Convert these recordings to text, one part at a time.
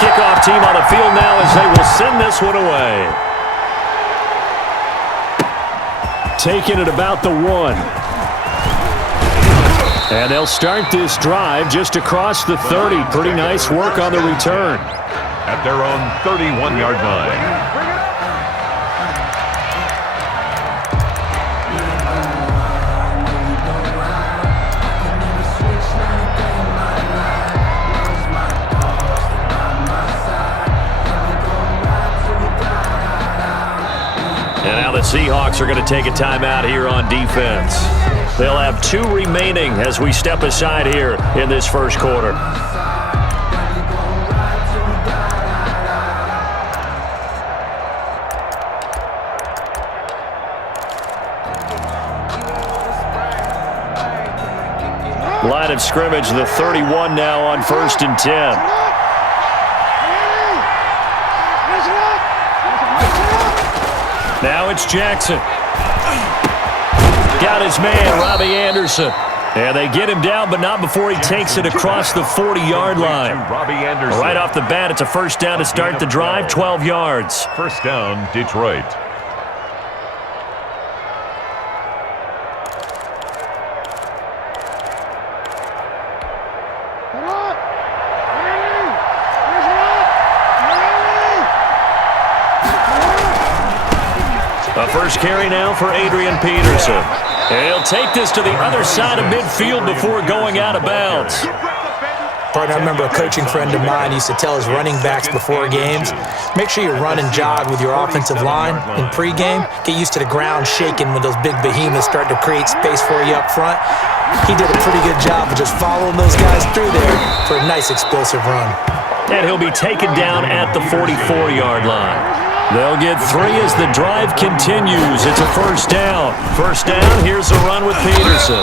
kickoff team on the field now as they will send this one away. Taking it about the 1. And they'll start this drive just across the 30. Pretty nice work on the return. At their own 31-yard line. And now the Seahawks are going to take a timeout here on defense. They'll have 2 remaining as we step aside here in this first quarter. Line of scrimmage, the 31 now on 1st and 10. Now it's Jackson. Got his man, Robbie Anderson. And they get him down, but not before he takes it across the 40-yard line. Right off the bat, it's a first down to start the drive, 12 yards. First down, Detroit. A first carry now for Adrian Peterson. He'll take this to the other side of midfield before going out of bounds. Partner, I remember a coaching friend of mine used to tell his running backs before games, make sure you run and jog with your offensive line in pregame. Get used to the ground shaking when those big behemoths start to create space for you up front. He did a pretty good job of just following those guys through there for a nice explosive run. And he'll be taken down at the 44-yard line. They'll get 3 as the drive continues. It's a first down. First down, here's a run with Peterson.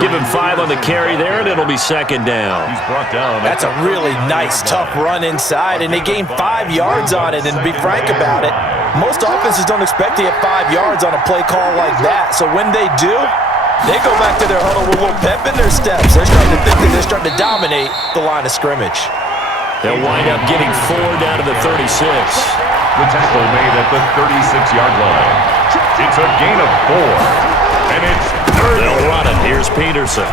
Give him 5 on the carry there, and it'll be second down. He's brought down. That's a really nice, tough run inside, and they gained 5 yards on it, and to be frank about it, most offenses don't expect to get 5 yards on a play call like that. So when they do, they go back to their huddle with a little pep in their steps. They're starting to think that they're starting to dominate the line of scrimmage. They'll wind up getting 4 down to the 36. The tackle made at the 36-yard line. It's a gain of 4. And it's 30. They'll run it. Here's Peterson.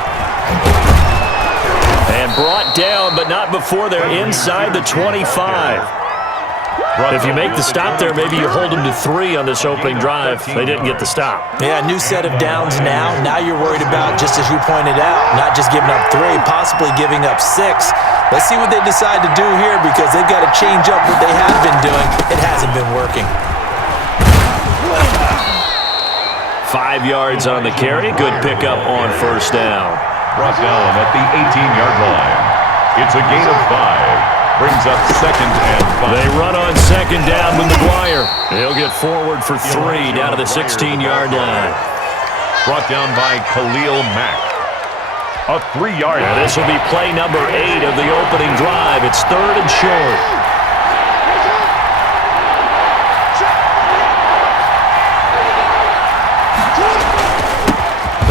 And brought down, but not before they're inside the 25. If you make the stop there, maybe you hold them to 3 on this opening drive. They didn't get the stop. Yeah, new set of downs now. Now you're worried about, just as you pointed out, not just giving up 3, possibly giving up 6. Let's see what they decide to do here because they've got to change up what they have been doing. It hasn't been working. 5 yards on the carry. Good pickup on first down. Brought down at the 18-yard line. It's a gain of 5. Brings up second and 5. They run on second down with McGuire. He'll get forward for 3 down to the 16-yard line. Brought down by Khalil Mack. A 3-yard. And this will be play number 8 of the opening drive. It's 3rd and short.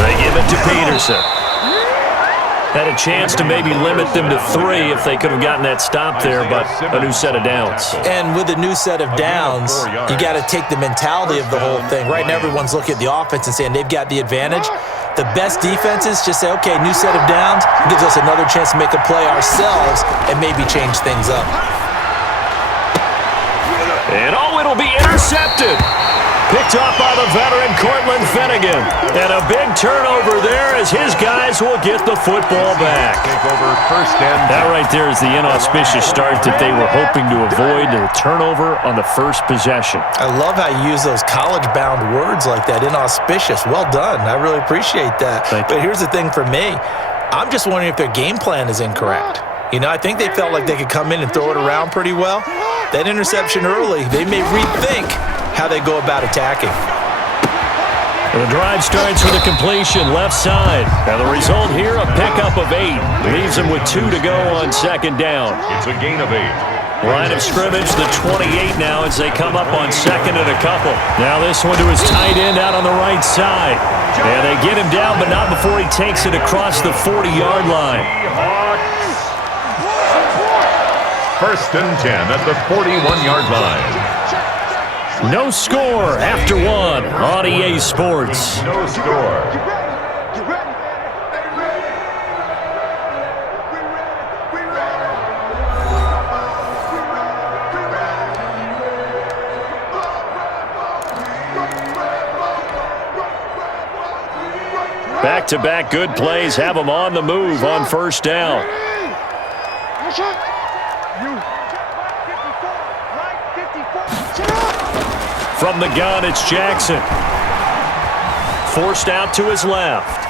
They give it to Peterson. Had a chance to maybe limit them to 3 if they could have gotten that stop there, but a new set of downs. And with a new set of downs, you got to take the mentality of the whole thing. Right now, everyone's looking at the offense and saying they've got the advantage. The best defenses just say, okay, new set of downs gives us another chance to make a play ourselves and maybe change things up. And it'll be intercepted. Picked off by the veteran Cortland Finnegan. And a big turnover there as his guys will get the football back. That right there is the inauspicious start that they were hoping to avoid, the turnover on the first possession. I love how you use those college-bound words like that, inauspicious. Well done. I really appreciate that. But here's the thing for me. I'm just wondering if their game plan is incorrect. You know, I think they felt like they could come in and throw it around pretty well. That interception early, they may rethink how they go about attacking. The drive starts with a completion left side. And the result here, a pickup of 8. Leaves them with 2 to go on second down. It's a gain of 8. Line of scrimmage, the 28 now as they come up on second and a couple. Now this one to his tight end out on the right side. And they get him down, but not before he takes it across the 40-yard line. First and 10 at the 41-yard line. No score after one on EA Sports. No score. Back-to-back good plays have them on the move on first down. From the gun, it's Jackson. Forced out to his left.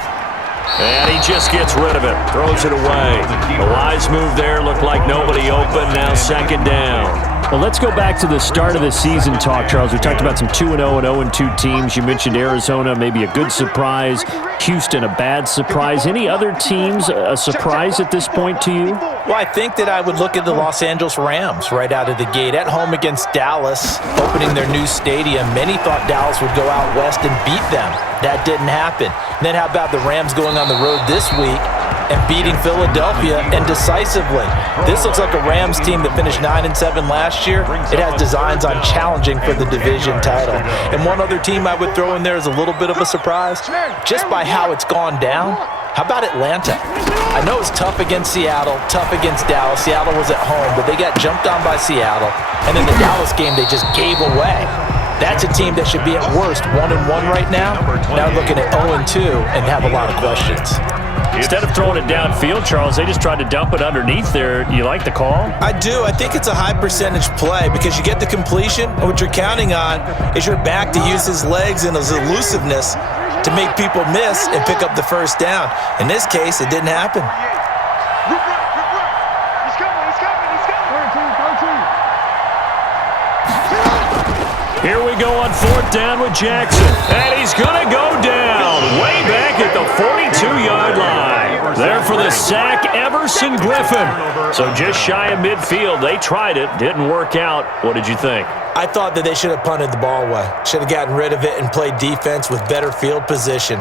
And he just gets rid of it. Throws it away. A wise move there. Looked like nobody open. Now second down. Well, let's go back to the start of the season talk, Charles. We talked about some 2-0 and 0-2 teams. You mentioned Arizona, maybe a good surprise. Houston, a bad surprise. Any other teams a surprise at this point to you? Well, I think that I would look at the Los Angeles Rams right out of the gate. At home against Dallas, opening their new stadium. Many thought Dallas would go out west and beat them. That didn't happen. And then how about the Rams going on the road this week and beating Philadelphia and decisively? This looks like a Rams team that finished 9-7 last year. It has designs on challenging for the division title. And one other team I would throw in there is a little bit of a surprise, just by how it's gone down. How about Atlanta? I know it's tough against Seattle, tough against Dallas. Seattle was at home, but they got jumped on by Seattle. And in the Dallas game, they just gave away. That's a team that should be at worst 1-1 right now. Now looking at 0-2 and have a lot of questions. Instead of throwing it downfield, Charles, they just tried to dump it underneath there. You like the call? I do. I think it's a high percentage play because you get the completion, and what you're counting on is your back to use his legs and his elusiveness to make people miss and pick up the first down. In this case, it didn't happen. Here we go on fourth down with Jackson. And he's going to go down way back at the 42-yard line. There for the sack, Everson Griffin. So just shy of midfield. They tried it. Didn't work out. What did you think? I thought that they should have punted the ball away. Should have gotten rid of it and played defense with better field position.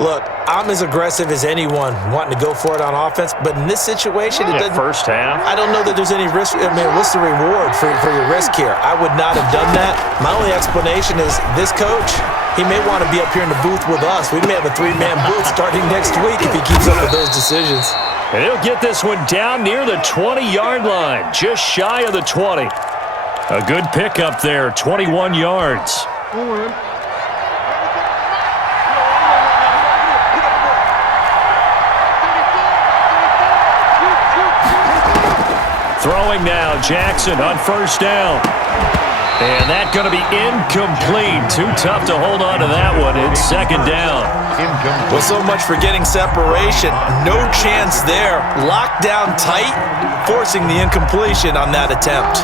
Look, I'm as aggressive as anyone wanting to go for it on offense, but in this situation, it doesn't. First half. I don't know that there's any risk. I mean, what's the reward for your risk here? I would not have done that. My only explanation is this coach, he may want to be up here in the booth with us. We may have a three-man booth starting next week if he keeps up with those decisions. And he'll get this one down near the 20-yard line, just shy of the 20. A good pickup there, 21 yards. Throwing now, Jackson on first down. And that's going to be incomplete. Too tough to hold on to that one. It's second down. Well, so much for getting separation. No chance there. Locked down tight, forcing the incompletion on that attempt.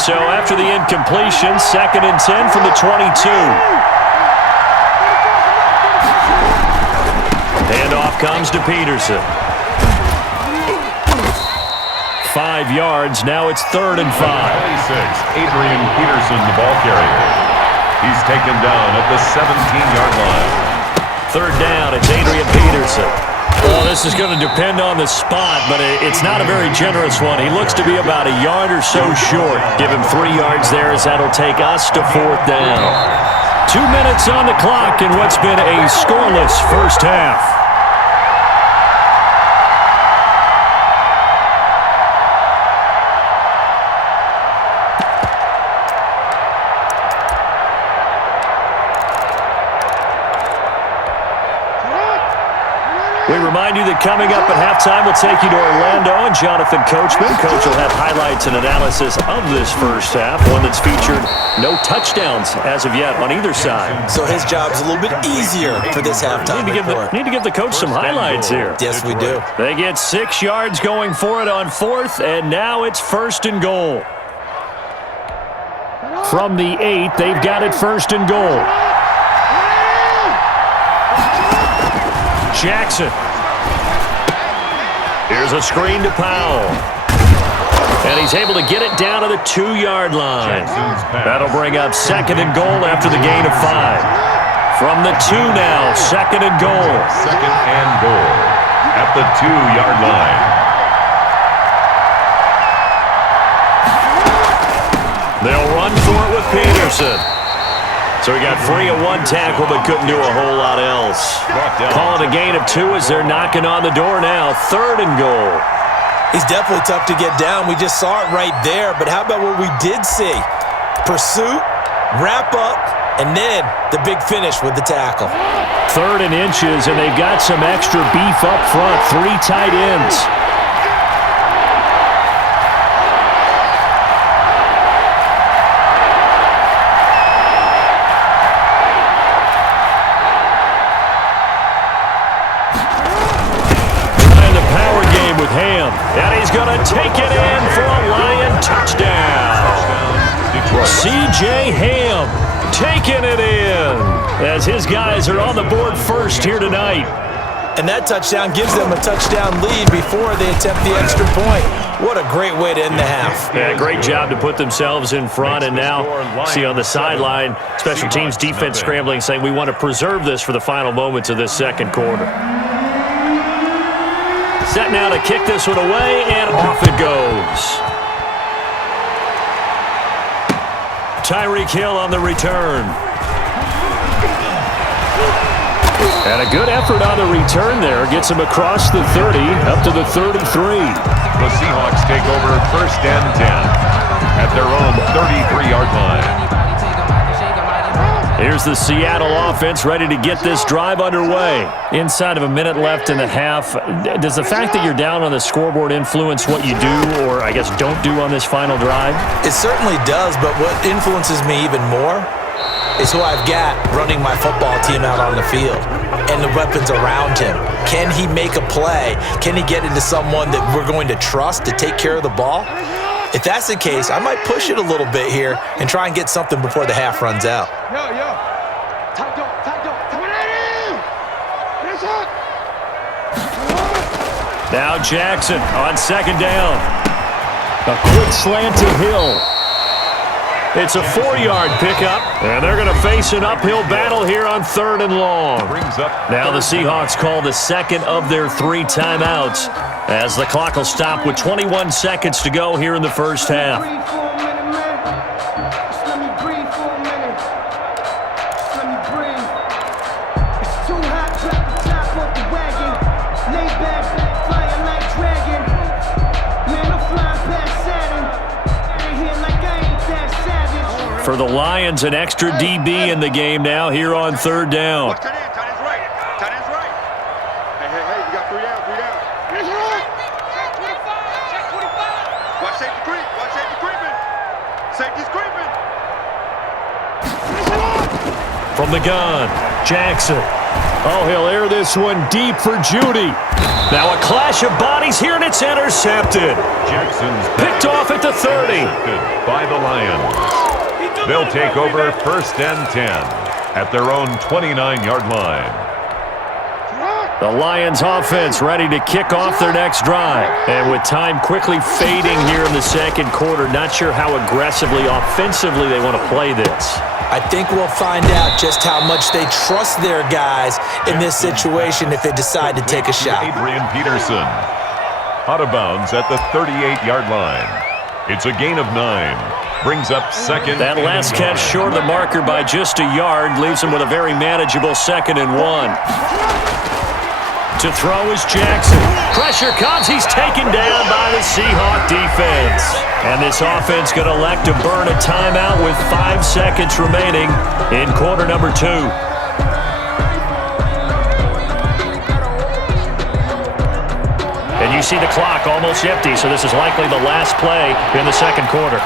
So after the incompletion, second and 10 from the 22. Handoff comes to Peterson. 5 yards. Now it's third and 5. 26, Adrian Peterson, the ball carrier. He's taken down at the 17-yard line. Third down. It's Adrian Peterson. Well, this is going to depend on the spot, but it's not a very generous one. He looks to be about a yard or so short. Give him 3 yards there as that'll take us to fourth down. 2 minutes on the clock in what's been a scoreless first half. We remind you that coming up at halftime, we'll take you to Orlando and Jonathan Coachman. Coach will have highlights and analysis of this first half, one that's featured no touchdowns as of yet on either side. So his job's a little bit easier for this halftime report. Need to give the coach some highlights here. Yes, we do. They get 6 yards going for it on fourth, and now it's first and goal. From the 8, they've got it first and goal. Jackson. Here's a screen to Powell. And he's able to get it down to the 2-yard line. That'll bring up second and goal after the gain of 5. From the 2 now, second and goal. Second and goal at the 2-yard line. Peterson. So he got free of one tackle but couldn't do a whole lot else. Calling a gain of 2 as they're knocking on the door now. 3rd and goal. He's definitely tough to get down. We just saw it right there. But how about what we did see? Pursuit, wrap up, and then the big finish with the tackle. 3rd and inches, and they've got some extra beef up front. 3 tight ends. And he's going to take it in for a Lion touchdown. C.J. Ham taking it in as his guys are on the board first here tonight. And that touchdown gives them a touchdown lead before they attempt the extra point. What a great way to end the half. Yeah, great job to put themselves in front. And now, see on the sideline, special teams defense scrambling, saying we want to preserve this for the final moments of this second quarter. Set now to kick this one away, and off it goes. Tyreek Hill on the return. And a good effort on the return there. Gets him across the 30, up to the 33. The Seahawks take over 1st and 10 at their own 33-yard line. Here's the Seattle offense ready to get this drive underway. Inside of a minute left in the half, does the fact that you're down on the scoreboard influence what you do or, I guess, don't do on this final drive? It certainly does, but what influences me even more is who I've got running my football team out on the field and the weapons around him. Can he make a play? Can he get into someone that we're going to trust to take care of the ball? If that's the case, I might push it a little bit here and try and get something before the half runs out. Now Jackson on 2nd down. A quick slant to Hill. It's a 4-yard pickup, and they're going to face an uphill battle here on 3rd and long. Now the Seahawks call the second of their 3 timeouts as the clock will stop with 21 seconds to go here in the first half. For the Lions, an extra DB in the game now here on 3rd down. Watch tight end right. Tight end's right. Hey, you got 3 down. Watch safety creep. Watch safety creeping. Safety's creeping. From the gun, Jackson. Oh, he'll air this one deep for Judy. Now a clash of bodies here, and it's intercepted. Jackson's picked off at the 30. By the Lions. They'll take over 1st and 10 at their own 29-yard line. The Lions offense ready to kick off their next drive. And with time quickly fading here in the second quarter, not sure how aggressively, offensively they want to play this. I think we'll find out just how much they trust their guys in this situation if they decide to take a shot. Adrian Peterson out of bounds at the 38-yard line. It's a gain of 9. Brings up 2nd. That last catch short of the marker by just a yard leaves him with a very manageable 2nd and 1. To throw is Jackson. Pressure comes. He's taken down by the Seahawk defense. And this offense going to elect to burn a timeout with 5 seconds remaining in quarter number 2. And you see the clock almost empty, so this is likely the last play in the second quarter.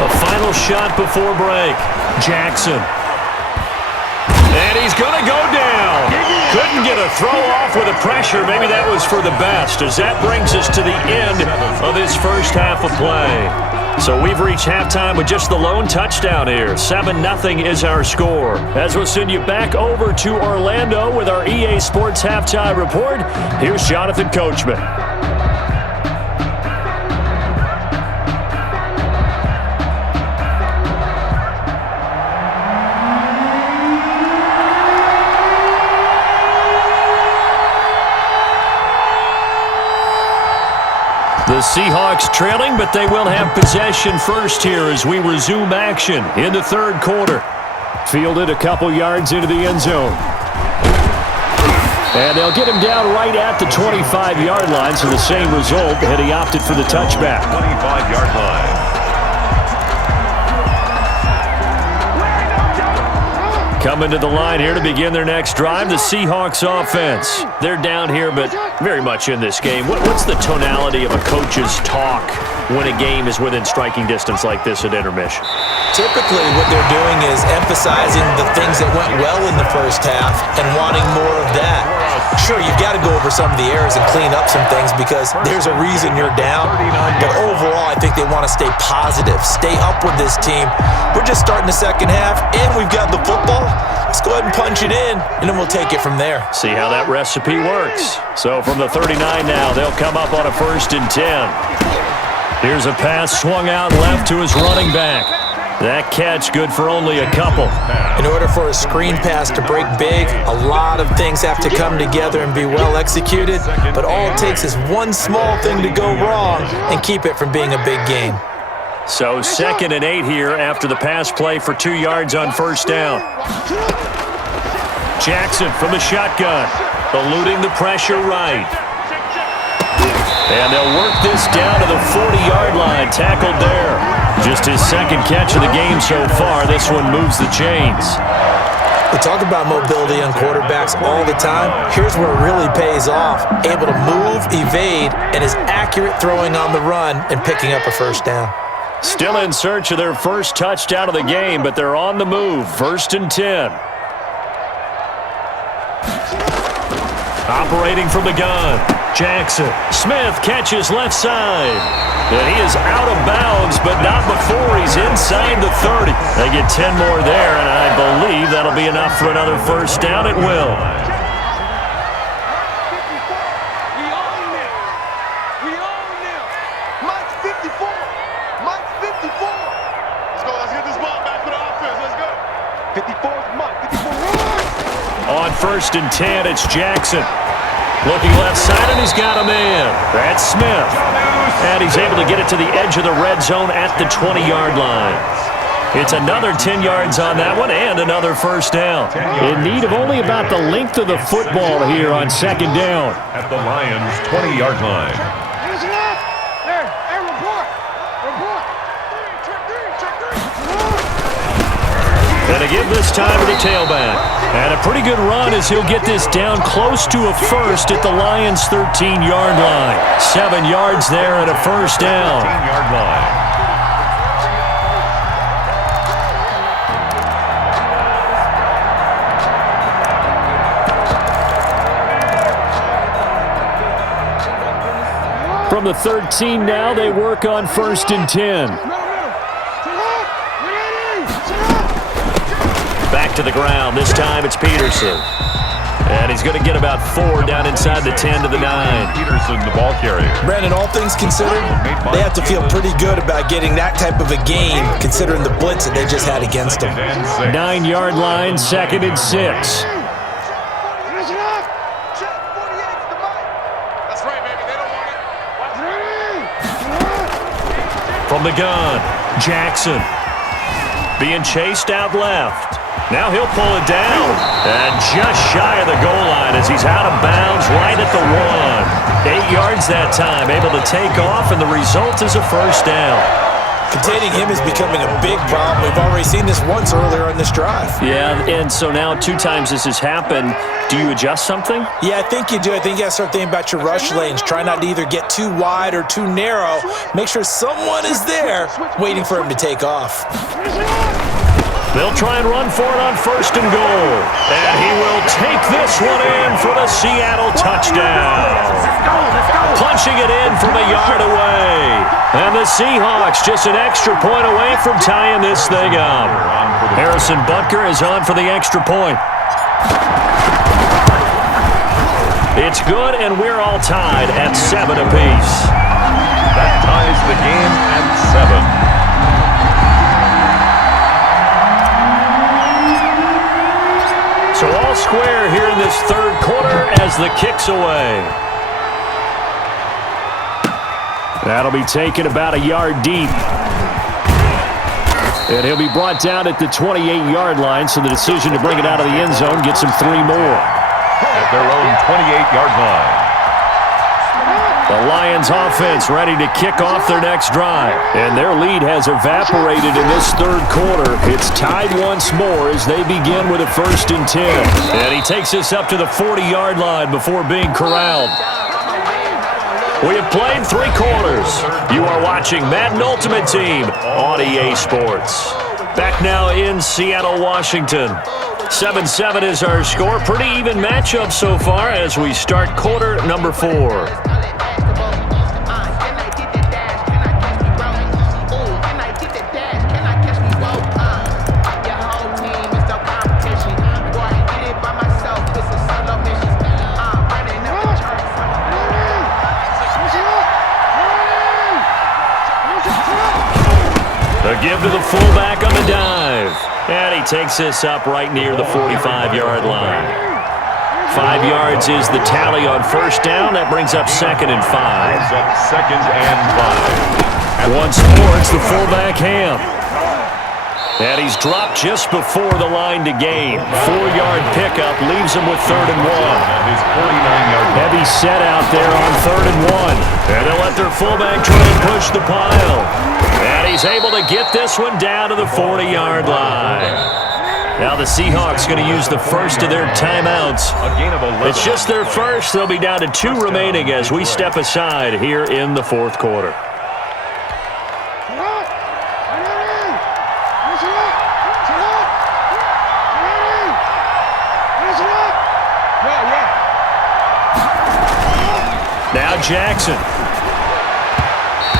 A final shot before break. Jackson. And he's going to go down. Couldn't get a throw off with the pressure. Maybe that was for the best, as that brings us to the end of this first half of play. So we've reached halftime with just the lone touchdown here. 7-0 is our score. As we'll send you back over to Orlando with our EA Sports Halftime Report, here's Jonathan Coachman. The Seahawks trailing, but they will have possession first here as we resume action in the third quarter. Fielded a couple yards into the end zone. And they'll get him down right at the 25-yard line, so the same result, and he opted for the touchback. 25-yard line. Coming to the line here to begin their next drive, the Seahawks offense. They're down here, but very much in this game. What's the tonality of a coach's talk when a game is within striking distance like this at intermission? Typically, what they're doing is emphasizing the things that went well in the first half and wanting more of that. Sure, you've got to go over some of the errors and clean up some things because there's a reason you're down. But overall, I think they want to stay positive, stay up with this team. We're just starting the second half, and we've got the football. Let's go ahead and punch it in, and then we'll take it from there. See how that recipe works. So from the 39 now, they'll come up on a 1st and 10. Here's a pass swung out left to his running back. That catch good for only a couple. In order for a screen pass to break big, a lot of things have to come together and be well executed, but all it takes is one small thing to go wrong and keep it from being a big game. So 2nd and 8 here after the pass play for 2 yards on 1st down. Jackson from the shotgun, eluding the pressure right. And they'll work this down to the 40-yard line, tackled there. Just his 2nd catch of the game so far. This one moves the chains. We talk about mobility on quarterbacks all the time. Here's where it really pays off. Able to move, evade, and is accurate throwing on the run and picking up a 1st down. Still in search of their first touchdown of the game, but they're on the move. 1st and 10. Operating from the gun, Jackson. Smith catches left side. And he is out of bounds, but not before he's inside the 30. They get 10 more there, and I believe that'll be enough for another 1st down at will. We own them. Mike's 54. Mike's 54. Let's go. Let's get this ball back for the offense. Let's go. 54 is Mike. 54. On 1st and 10, it's Jackson. Looking left side, and he's got a man. That's Smith. And he's able to get it to the edge of the red zone at the 20-yard line. It's another 10 yards on that one and another 1st down. In need of only about the length of the football here on 2nd down. At the Lions' 20-yard line. And a give this time to the tailback. And a pretty good run as he'll get this down close to a 1st at the Lions' 13-yard line. 7 yards there and a 1st down. 13-yard line. From the 13 now, they work on 1st and 10. Back to the ground. This time it's Peterson. And he's going to get about 4 down inside the 10 to the 9. Peterson, the ball carrier. Brandon, all things considered, they have to feel pretty good about getting that type of a game considering the blitz that they just had against them. 9-yard line, 2nd and 6. From the gun, Jackson. Being chased out left. Now he'll pull it down. And just shy of the goal line as he's out of bounds right at the 1. 8 yards that time, able to take off, and the result is a 1st down. Containing him is becoming a big problem. We've already seen this once earlier on this drive. Yeah, and so now 2 times this has happened. Do you adjust something? Yeah, I think you do. I think you got to start thinking about your rush lanes. Try not to either get too wide or too narrow. Make sure someone is there waiting for him to take off. They'll try and run for it on 1st and goal. And he will take this one in for the Seattle touchdown. Punching it in from a yard away. And the Seahawks just an extra point away from tying this thing up. Harrison Butker is on for the extra point. It's good, and we're all tied at 7 apiece. That ties the game at 7. So all square here in this third quarter as the kick's away. That'll be taken about a yard deep. And he'll be brought down at the 28-yard line, so the decision to bring it out of the end zone gets him 3 more. At their own 28-yard line. The Lions offense ready to kick off their next drive. And their lead has evaporated in this third quarter. It's tied once more as they begin with a 1st and 10. And he takes this up to the 40-yard line before being corralled. We have played 3 quarters. You are watching Madden Ultimate Team on EA Sports. Back now in Seattle, Washington. 7-7 is our score. Pretty even matchup so far as we start quarter number 4. A give to the fullback on the dive. And he takes this up right near the 45-yard line. 5 yards is the tally on 1st down. That brings up 2nd and 5. Brings up 2nd and 5. Once more, it's the fullback Ham. And he's dropped just before the line to gain. 4-yard pickup leaves him with 3rd and 1. His 49-yard line. Heavy set out there on 3rd and 1. And they'll let their fullback try and push the pile. And he's able to get this one down to the 40-yard line. Now the Seahawks going to use the first of their timeouts. A gain of 11. It's just their first. They'll be down to 2 remaining as we step aside here in the 4th quarter. Now Jackson.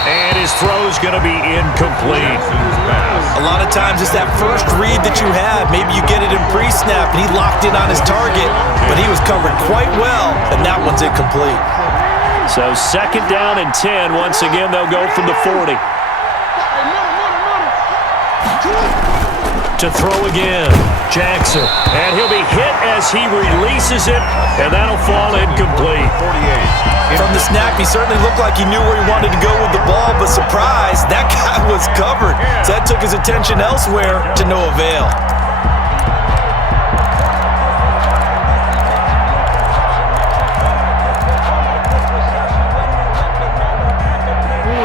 And his throw's going to be incomplete. A lot of times it's that first read that you have. Maybe you get it in pre-snap, and he locked in on his target, but he was covered quite well, and that one's incomplete. So 2nd down and 10. Once again, they'll go from the 40. To throw again, Jackson. And he'll be hit as he releases it, and that'll fall incomplete. 48. From the snap, he certainly looked like he knew where he wanted to go with the ball, but surprise, that guy was covered. So that took his attention elsewhere to no avail.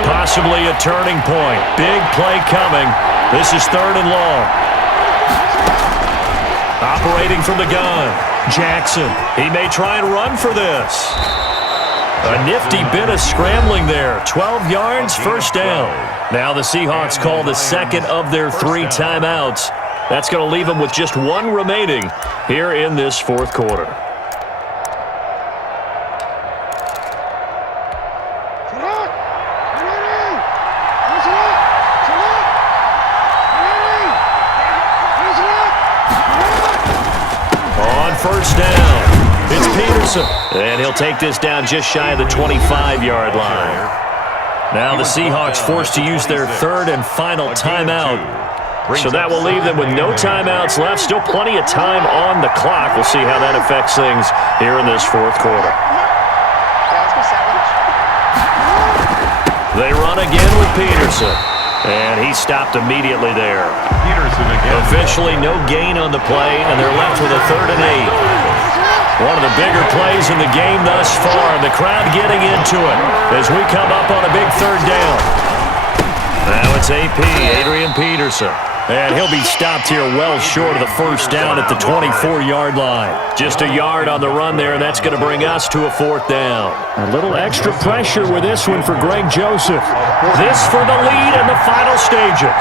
Possibly a turning point. Big play coming. This is 3rd and long. Operating from the gun, Jackson. He may try and run for this. A nifty bit of scrambling there. 12 yards, 1st down. Now the Seahawks call the 2nd of their 3 timeouts. That's going to leave them with just 1 remaining here in this 4th quarter. On 1st down, it's Peterson. And he'll take this down just shy of the 25-yard line. Now the Seahawks forced to use their 3rd and final timeout. So that will leave them with no timeouts left. Still plenty of time on the clock. We'll see how that affects things here in this 4th quarter. They run again with Peterson. And he stopped immediately there. Peterson again. Officially no gain on the play, and they're left with a 3rd and 8. One of the bigger plays in the game thus far. The crowd getting into it as we come up on a big 3rd down. Now it's AP, Adrian Peterson. And he'll be stopped here well short of the 1st down at the 24-yard line. Just a yard on the run there, and that's going to bring us to a 4th down. A little extra pressure with this one for Greg Joseph. This for the lead in the final stages.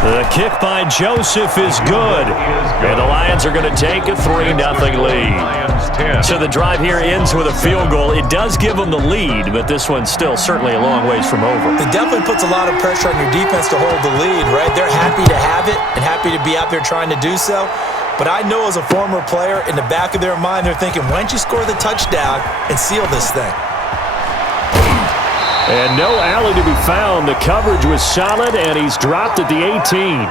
The kick by Joseph is good. And the Lions are going to take a 3-0 lead. So the drive here ends with a field goal. It does give them the lead, but this one's still certainly a long ways from over. It definitely puts a lot of pressure on your defense to hold the lead, right? They're happy to have it and happy to be out there trying to do so. But I know as a former player, in the back of their mind, they're thinking, why don't you score the touchdown and seal this thing? And no alley to be found. The coverage was solid, and he's dropped at the 18.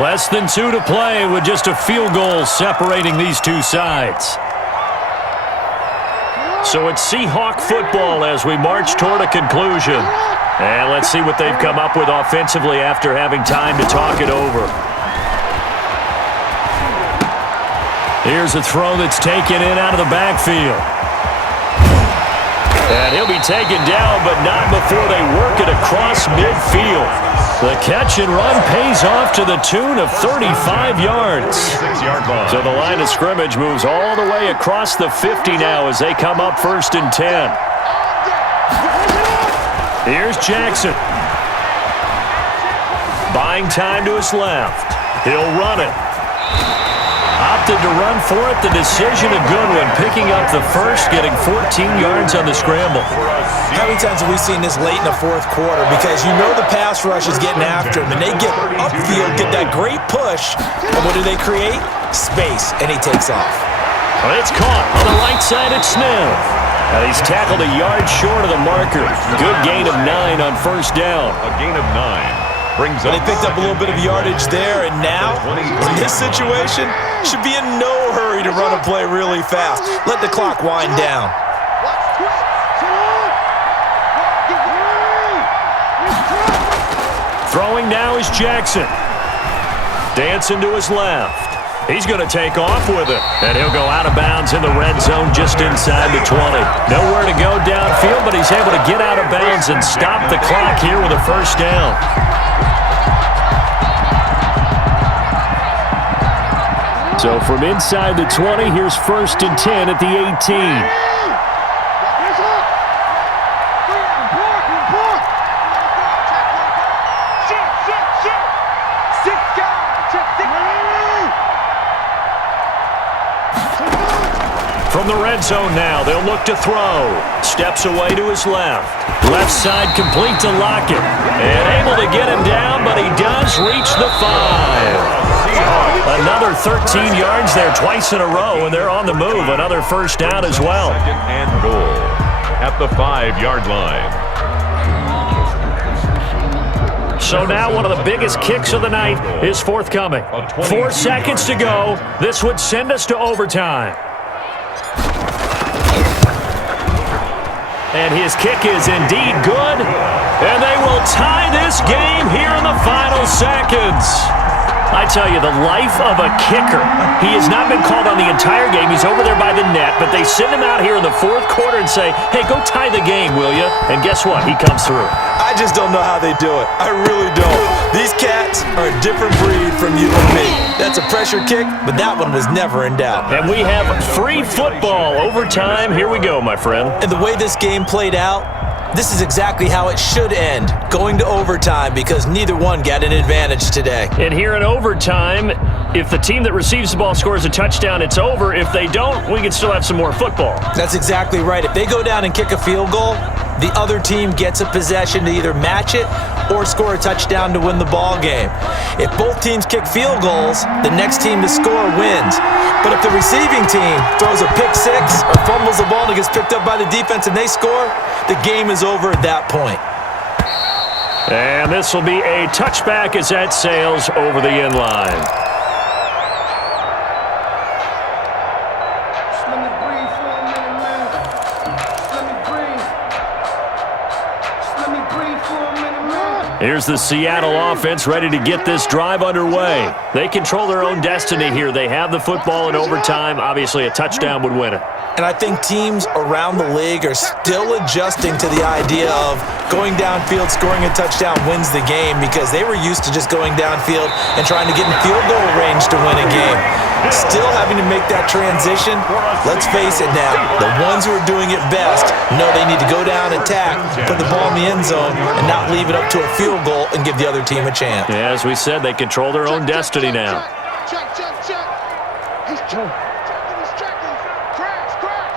Less than 2 to play with just a field goal separating these two sides. So it's Seahawk football as we march toward a conclusion. And let's see what they've come up with offensively after having time to talk it over. Here's a throw that's taken in out of the backfield. And he'll be taken down, but not before they work it across midfield. The catch and run pays off to the tune of 35 yards. So the line of scrimmage moves all the way across the 50 now as they come up 1st and 10. Here's Jackson. Buying time to his left. He'll run it. Opted to run for it. The decision a good one. Picking up the first, getting 14 yards on the scramble. How many times have we seen this late in the fourth quarter? Because you know the pass rush is getting after him, and they get upfield, get that great push, and what do they create? Space, and he takes off. Well, it's caught on the right side at Smith. And he's tackled a yard short of the marker. Good gain of 9 on 1st down. A gain of 9. Brings But they picked up a little bit of yardage there, and now, in this situation, should be in no hurry to run a play really fast. Let the clock wind down. Throwing now is Jackson. Dancing to his left. He's going to take off with it. And he'll go out of bounds in the red zone just inside the 20. Nowhere to go downfield, but he's able to get out of bounds and stop the clock here with a 1st down. So from inside the 20, here's 1st and 10 at the 18. From the red zone now, they'll look to throw. Steps away to his left. Left side complete to Lockett. And able to get him down, but he does reach the 5. Another 13 yards there twice in a row, and they're on the move. Another 1st down as well. 2nd and goal at the 5-yard line. So now one of the biggest kicks of the night is forthcoming. 4 seconds to go. This would send us to overtime. And his kick is indeed good. And they will tie this game here in the final seconds. I tell you, the life of a kicker. He has not been called on the entire game. He's over there by the net, but they send him out here in the 4th quarter and say, hey, go tie the game, will you? And guess what? He comes through. I just don't know how they do it. I really don't. These cats are a different breed from you and me. That's a pressure kick, but that one was never in doubt. And we have free football overtime. Here we go, my friend. And the way this game played out, this is exactly how it should end, going to overtime, because neither one got an advantage today. And here in overtime, if the team that receives the ball scores a touchdown, it's over. If they don't, we can still have some more football. That's exactly right. If they go down and kick a field goal, the other team gets a possession to either match it or score a touchdown to win the ball game. If both teams kick field goals, the next team to score wins. But if the receiving team throws a pick six or fumbles the ball and it gets picked up by the defense and they score, the game is over at that point. And this will be a touchback as that sails over the end line. Here's the Seattle offense ready to get this drive underway. They control their own destiny here. They have the football in overtime. Obviously, a touchdown would win it. And I think teams around the league are still adjusting to the idea of going downfield, scoring a touchdown wins the game, because they were used to just going downfield and trying to get in field goal range to win a game. Still having to make that transition. Let's face it now, the ones who are doing it best know they need to go down, attack, put the ball in the end zone, and not leave it up to a field goal and give the other team a chance. Yeah, as we said, they control their own destiny now. Check. He's checking. Crash.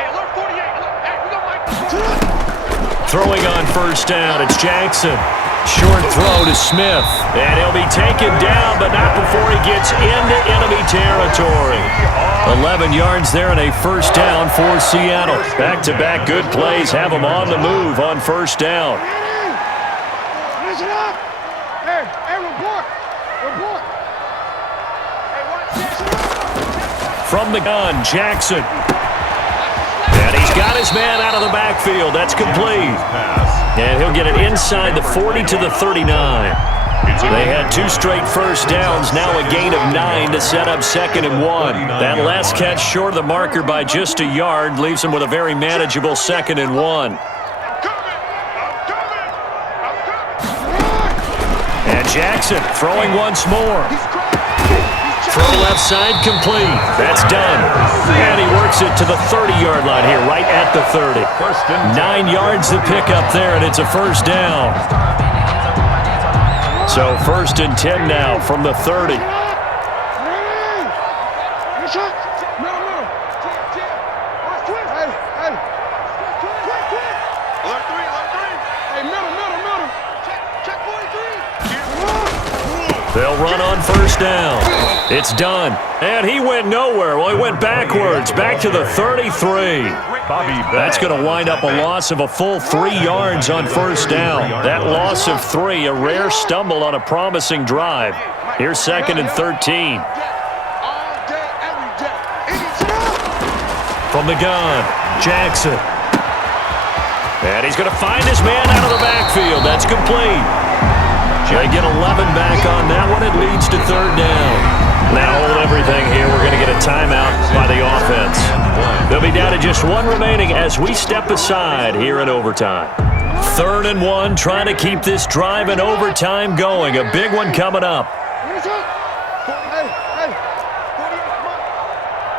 Hey, alert 48. Hey, we got Mike. Throwing on first down, it's Jackson. Short throw to Smith. And he'll be taken down, but not before he gets into enemy territory. 11 yards there and a first down for Seattle. Back-to-back good plays have them on the move on first down. Finish it up. Hey, report. Report. Hey, watch this. From the gun, Jackson. And he's got his man out of the backfield. That's complete. And he'll get it inside the 40 to the 39. They had 2 straight first downs, now a gain of 9 to set up 2nd and 1. That last catch short of the marker by just a yard leaves them with a very manageable 2nd and 1. And Jackson throwing once more. Throw left side complete. That's done. And he works it to the 30-yard line here, right at the 30. 9 yards to pick up there, and it's a first down. So 1st and 10 now from the 30. They'll run on first down. It's done. And he went nowhere. Well, he went backwards, back to the 33. That's going to wind up a loss of a full 3 yards on first down. That loss of 3, a rare stumble on a promising drive. Here's 2nd and 13. From the gun, Jackson. And he's going to find his man out of the backfield. That's complete. They get 11 back on that one. It leads to 3rd down. Now hold everything here. We're going to get a timeout by the offense. They'll be down to just 1 remaining as we step aside here in overtime. 3rd and 1, trying to keep this drive in overtime going. A big one coming up. Hey, hey.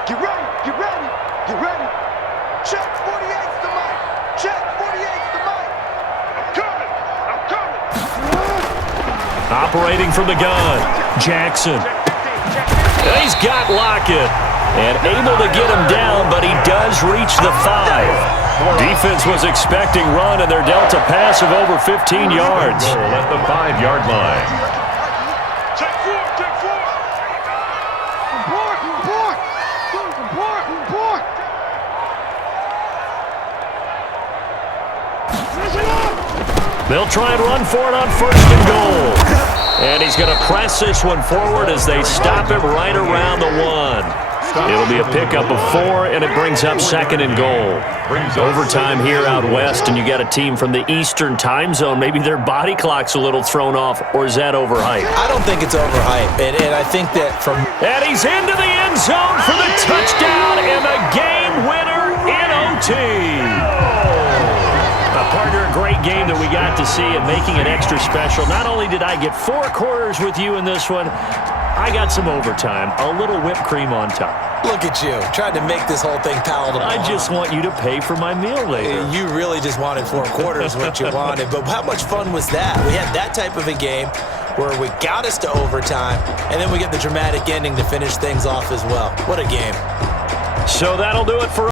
Get ready, get ready, get ready. Check 48's the mic. Check 48's the mic. I'm coming, I'm coming. Operating from the gun, Jackson. He's got Lockett and able to get him down, but he does reach the 5. Defense was expecting run, and they're dealt a pass of over 15 yards. At the 5-yard line. Check 4, check 4. Report, report. Report, report. Finish it up. They'll try and run for it on 1st and goal. And he's going to press this one forward as they stop him right around the 1. It'll be a pickup of 4, and it brings up 2nd and goal. Overtime here out west, and you got a team from the Eastern time zone. Maybe their body clock's a little thrown off, or is that overhyped? I don't think it's overhyped, and I think that from... And he's into the end zone for the touchdown and the game winner in OT. Partner, a great game that we got to see and making it extra special. Not only did I get 4 quarters with you in this one, I got some overtime, a little whipped cream on top. Look at you, trying to make this whole thing palatable. I just want you to pay for my meal later. You really just wanted 4 quarters, what you wanted. But how much fun was that? We had that type of a game where we got us to overtime, and then we get the dramatic ending to finish things off as well. What a game. So that'll do it for